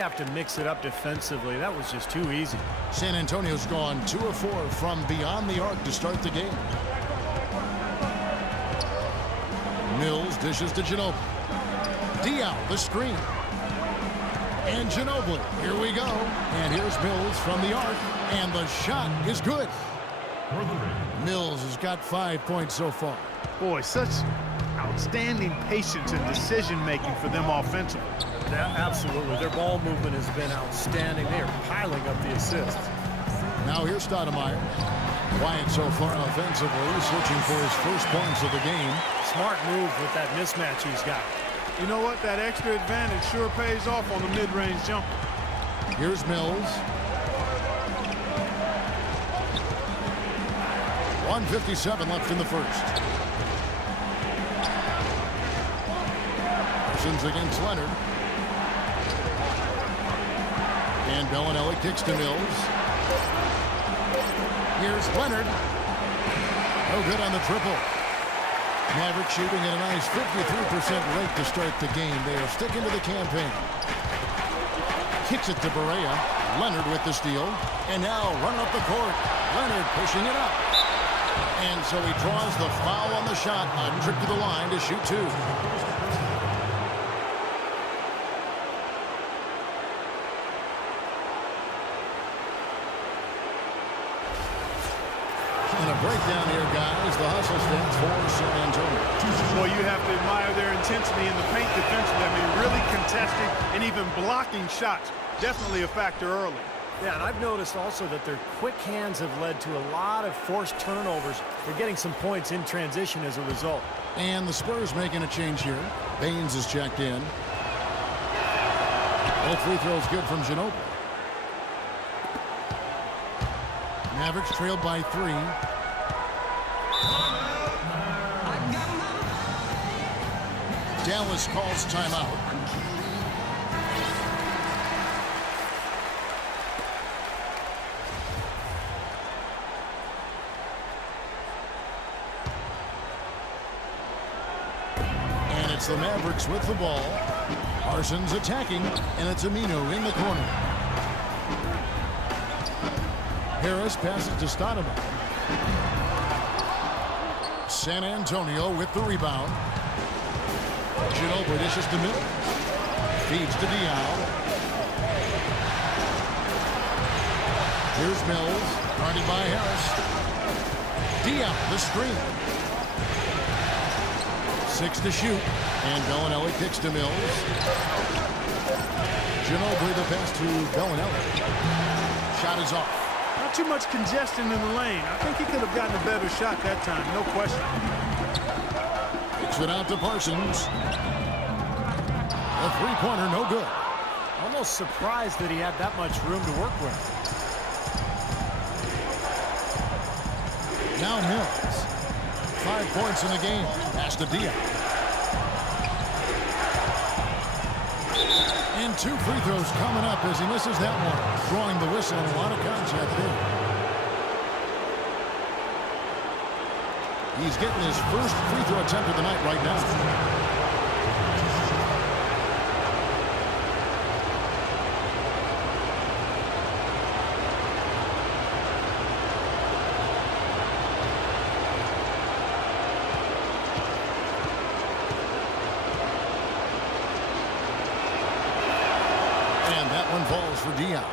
have to mix it up defensively. That was just too easy. San Antonio's gone 2 of 4 from beyond the arc to start the game. Mills dishes to Ginobili. Dial, the screen. And Ginobili, here we go. And here's Mills from the arc. And the shot is good. Mills has got 5 points so far. Boy, such outstanding patience and decision-making for them offensively. Yeah, absolutely. Their ball movement has been outstanding. They are piling up the assists. Now here's Stoudemire. Quiet so far offensively, searching for his first points of the game. Smart move with that mismatch he's got. You know what? That extra advantage sure pays off on the mid-range jumper. Here's Mills. 1:57 left in the first. Parsons against Leonard. And Bellinelli kicks to Mills. Here's Leonard. No good on the triple. Maverick shooting at a nice 53% rate to start the game. They are sticking to the campaign. Kicks it to Barea. Leonard with the steal. And now running up the court. Leonard pushing it up. And so he draws the foul on the shot. A trip to the line to shoot 2. And a breakdown here, guys. The hustle stands for San Antonio. Boy, you have to admire their intensity in the paint defensively. I mean, really contesting and even blocking shots. Definitely a factor early. Yeah, and I've noticed also that their quick hands have led to a lot of forced turnovers. They're getting some points in transition as a result. And the Spurs making a change here. Baines is checked in. Both free throws good from Ginobili. Mavericks trailed by 3. Dallas calls timeout. And it's the Mavericks with the ball. Parsons attacking, and it's Amino in the corner. Harris passes to Stoudemire. San Antonio with the rebound. Ginobili dishes to Mills. Feeds to Dial. Here's Mills. Guarded by Harris. Dial, the screen. 6 to shoot. And Bellinelli kicks to Mills. Ginobili the pass to Bellinelli. Shot is off. Not too much congestion in the lane. I think he could have gotten a better shot that time, no question. Kicks it out to Parsons. A three-pointer, no good. Almost surprised that he had that much room to work with. Now Mills. 5 points in the game. Pass to Diaz. And 2 free throws coming up as he misses that one. Drawing the whistle and a lot of contact there. He's getting his first free throw attempt of the night right now. One falls for Dion.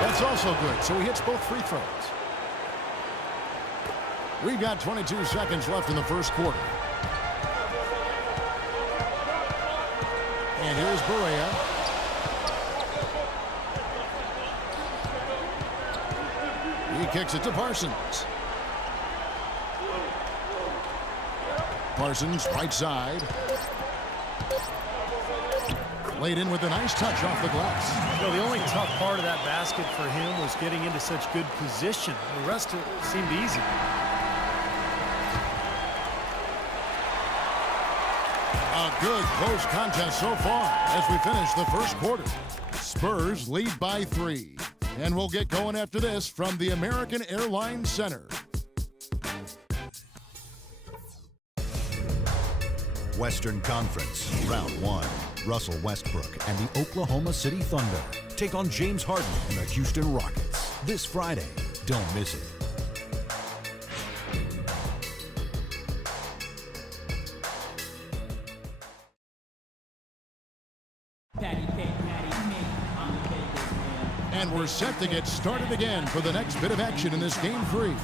That's also good, so he hits both free throws. We've got 22 seconds left in the first quarter. And here's Barea. He kicks it to Parsons. Parsons, right side. Laid in with a nice touch off the glass. You know, the only tough part of that basket for him was getting into such good position. The rest of it seemed easy. A good close contest so far as we finish the first quarter. Spurs lead by 3. And we'll get going after this from the American Airlines Center. Western Conference, Round 1. Russell Westbrook and the Oklahoma City Thunder take on James Harden and the Houston Rockets this Friday. Don't miss it. And we're set to get started again for the next bit of action in this game 3.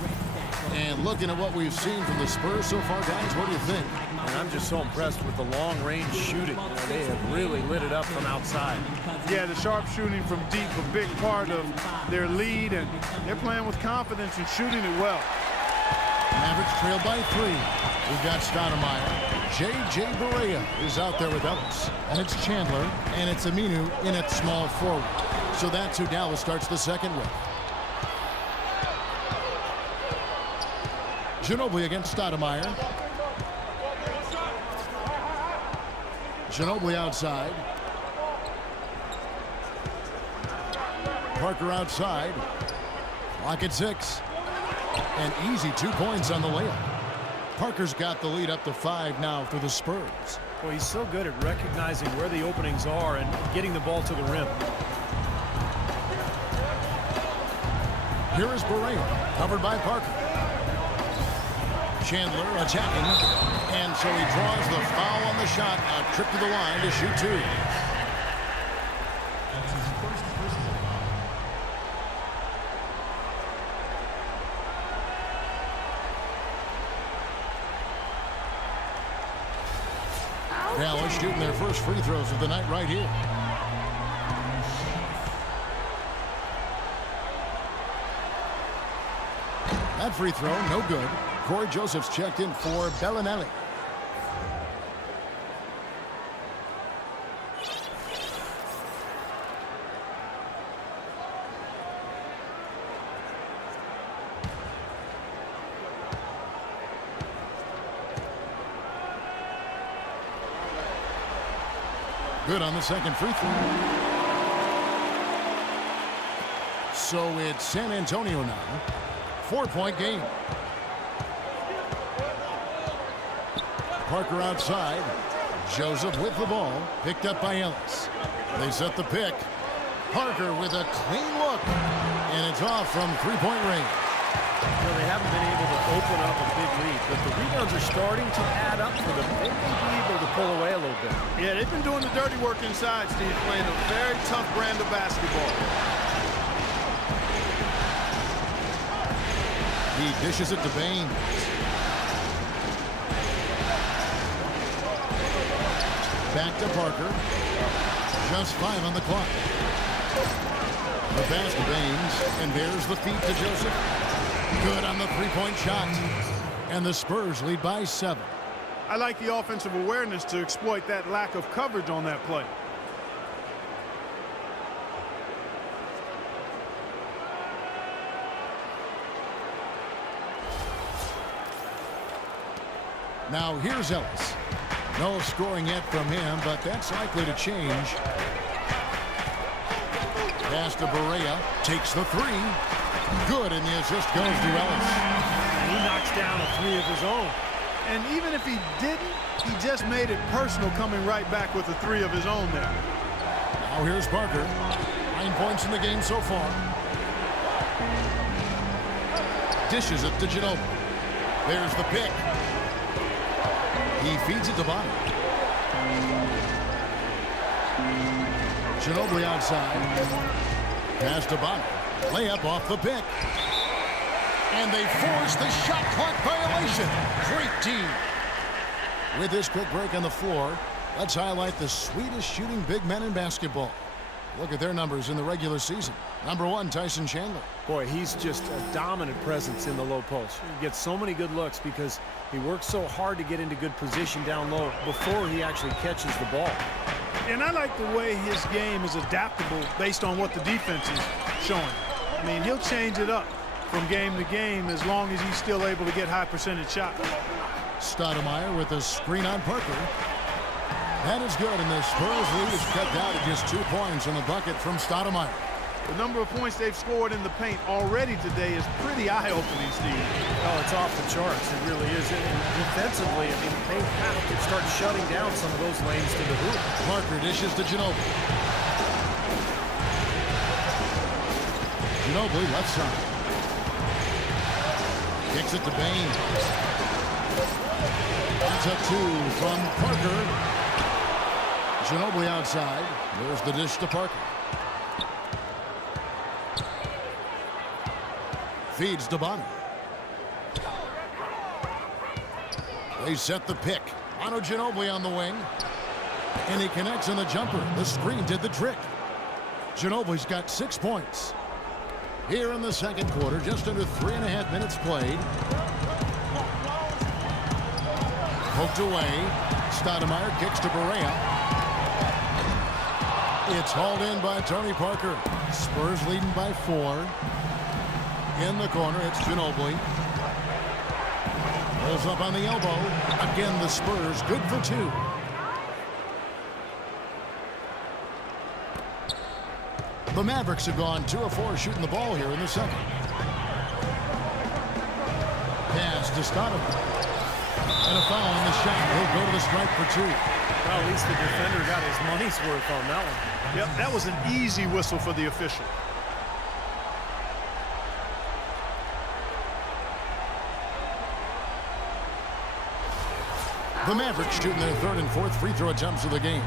And looking at what we've seen from the Spurs so far, guys, what do you think? And I'm just so impressed with the long-range shooting. They have really lit it up from outside. Yeah, the sharp shooting from deep, a big part of their lead, and they're playing with confidence and shooting it well. Mavericks trail by 3. We've got Stoudemire. J.J. Barea is out there with Ellis. And it's Chandler, and it's Aminu in at small forward. So that's who Dallas starts the second with. Ginobili against Stoudemire. Ginobili outside. Parker outside. Clock at 6. And easy 2 points on the layup. Parker's got the lead up to 5 now for the Spurs. Well, he's so good at recognizing where the openings are and getting the ball to the rim. Here is Barea, covered by Parker. Chandler attacking, and so he draws the foul on the shot. A trip to the line to shoot 2. Dallas shooting their first free throws of the night right here. That free throw, no good. Corey Joseph's checked in for Bellinelli. Good on the second free throw. So it's San Antonio now. 4-point game. Parker outside. Joseph with the ball. Picked up by Ellis. They set the pick. Parker with a clean look. And it's off from three-point range. Well, they haven't been able to open up a big lead, but the rebounds are starting to add up for them. They may be able to pull away a little bit. Yeah, they've been doing the dirty work inside, Steve, playing a very tough brand of basketball. He dishes it to Baines. Back to Parker. Just 5 on the clock. The pass to Baines, and there's the feed to Joseph. Good on the three-point shot. And the Spurs lead by 7. I like the offensive awareness to exploit that lack of coverage on that play. Now here's Ellis. No scoring yet from him, but that's likely to change. Pass to Barea. Takes the 3. Good, and the assist goes to Ellis. And he knocks down a 3 of his own. And even if he didn't, he just made it personal, coming right back with a 3 of his own there. Now here's Parker. 9 points in the game so far. Dishes it to Ginobili. There's the pick. He feeds it to Bonner. Ginobili outside. Pass to Bonner. Layup off the pick. And they force the shot clock violation. Great team. With this quick break on the floor, let's highlight the sweetest shooting big men in basketball. Look at their numbers in the regular season. Number 1, Tyson Chandler. Boy, he's just a dominant presence in the low post. He gets so many good looks because he works so hard to get into good position down low before he actually catches the ball. And I like the way his game is adaptable based on what the defense is showing. I mean, he'll change it up from game to game as long as he's still able to get high percentage shots. Stoudemire with a screen on Parker. That is good, and the Spurs lead is cut down to just 2 points in the bucket from Stoudemire. The number of points they've scored in the paint already today is pretty eye-opening, Steve. Oh, it's off the charts. It really is. And defensively, I mean, they have to start shutting down some of those lanes to the hoop. Parker dishes to Ginobili. Ginobili left side. Kicks it to Baines. That's a 2 from Parker. Ginobili outside. There's the dish to Parker. Feeds to Bonner. They set the pick. Manu Ginobili on the wing. And he connects in the jumper. The screen did the trick. Ginobili's got 6 points. Here in the second quarter, just under 3.5 minutes played. Poked away. Stoudemire kicks to Barea. It's hauled in by Tony Parker. Spurs leading by 4. In the corner, it's Ginobili. Pulls up on the elbow. Again, the Spurs good for 2. The Mavericks have gone 2 of 4 shooting the ball here in the second. Pass to Stoudemire. And a foul on the shot. He'll go to the stripe for 2. Well, at least the defender got his money's worth on that one. Yep, that was an easy whistle for the official. The Mavericks shooting their 3rd and 4th free throw attempts of the game.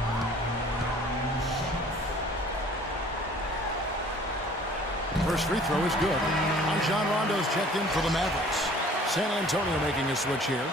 First free throw is good. Rajon Rondo's checked in for the Mavericks. San Antonio making a switch here.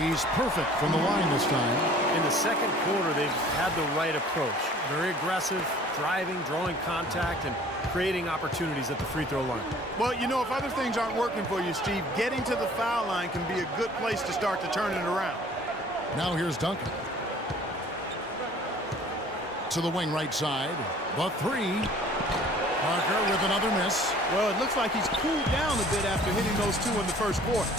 He's perfect from the line this time. In the second quarter, they've had the right approach. Very aggressive, driving, drawing contact, and creating opportunities at the free throw line. Well, you know, if other things aren't working for you, Steve, getting to the foul line can be a good place to start to turn it around. Now here's Duncan. To the wing right side. The 3. Parker with another miss. Well, it looks like he's cooled down a bit after hitting those 2 in the first quarter.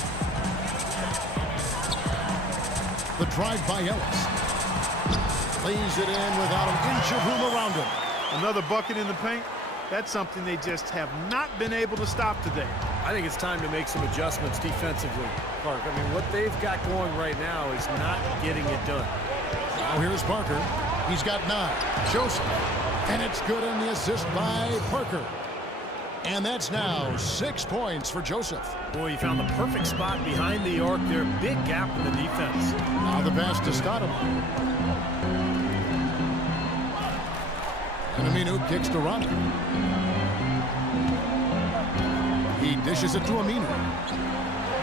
The drive by Ellis. Lays it in without an inch of room around him. Another bucket in the paint. That's something they just have not been able to stop today. I think it's time to make some adjustments defensively, Clark. I mean, what they've got going right now is not getting it done. Now here's Parker. He's got 9. Joseph. And it's good in the assist by Parker. And that's now 6 points for Joseph. Boy, he found the perfect spot behind the arc there. Big gap in the defense. Now the pass to Stoudemire. And Aminu kicks to Rondo. He dishes it to Aminu.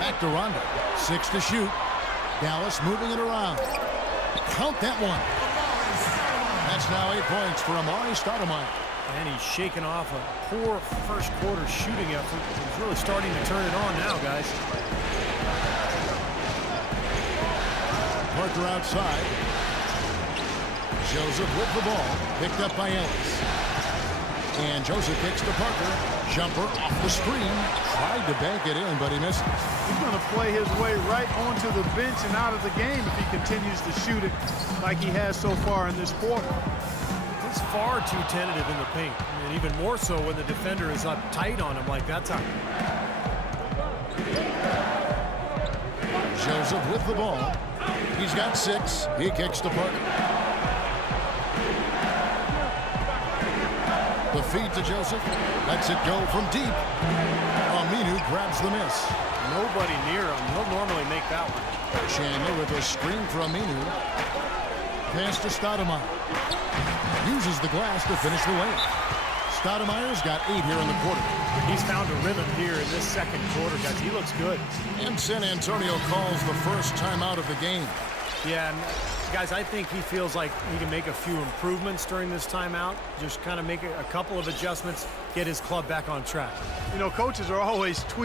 Back to Rondo. 6 to shoot. Dallas moving it around. Count that one. That's now 8 points for Amari Stoudemire. And he's shaking off a poor first quarter shooting effort. He's really starting to turn it on now, guys. Parker outside. Joseph with the ball. Picked up by Ellis. And Joseph kicks to Parker. Jumper off the screen. Tried to bank it in, but he missed it. He's going to play his way right onto the bench and out of the game if he continues to shoot it like he has so far in this quarter. He's far too tentative in the paint. And even more so when the defender is up tight on him like that's how. Joseph with the ball. He's got 6. He kicks to Parker. The feed to Joseph. Lets it go from deep. Aminu grabs the miss. Nobody near him. He'll normally make that one. Chandler with a screen for Aminu. Pass to Stoudemire. Uses the glass to finish the layup. Stoudemire's got 8 here in the quarter. He's found a rhythm here in this second quarter, guys. He looks good. And San Antonio calls the first timeout of the game. Yeah, and guys, I think he feels like he can make a few improvements during this timeout. Just kind of make a couple of adjustments, get his club back on track. You know, coaches are always tweeting.